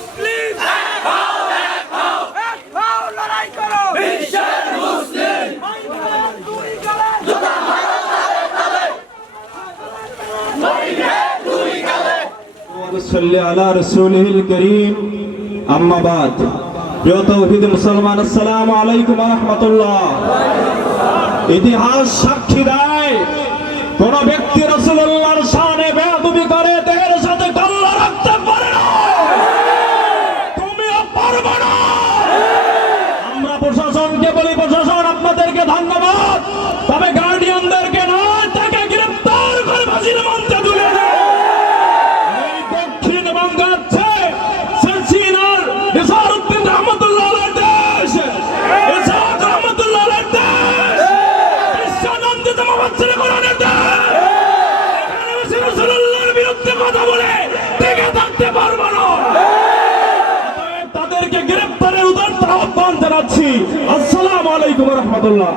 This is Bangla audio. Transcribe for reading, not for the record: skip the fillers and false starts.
মুসলিম এক হও লড়াই করো বিশ্বের মুসলিম দুই গালে জোতা মারো তালে তালে মরিবে দুই গালে সাল্লি আলা রাসূলিল কারীম আম্মা বাদ প্রিয় তাওহীদ মুসলমান আসসালামু আলাইকুম ওয়া রাহমাতুল্লাহ। ইতিহাস সাক্ষী দেয় কোন ব্যক্তি রাসূলুল্লাহর শানে বেয়াদবি করে তার সাথে কল্লা রাখতে পারে না, তুমিও পারবে না। আমরা প্রশাসনকে বলি, প্রশাসন আপনাদেরকে ধন্যবাদ, তবে গার্ডিয়ানদেরকে নয়, তাকে গ্রেফতার করে ফাঁসির মঞ্চে তুলে দেন। এই দক্ষিণ বঙ্গ হচ্ছে সেলসিনার নিসারউদ্দিন রহমাতুল্লাহ আলাইহির দেশ, ইসহাক রহমাতুল্লাহ আলাইহির দেশ, বিশ্বনন্দিত মুফাসসির কোরআনের দেশ। এখানে বসে রাসূলুল্লাহর বিরুদ্ধে কথা বলে টিকে থাকতে পারবো না। অতএব তাদেরকে গ্রেফতারের উদাত্ত আহ্বান জানাচ্ছি। আসসালামু আলাইকুম ওয়া রাহমাতুল্লাহ।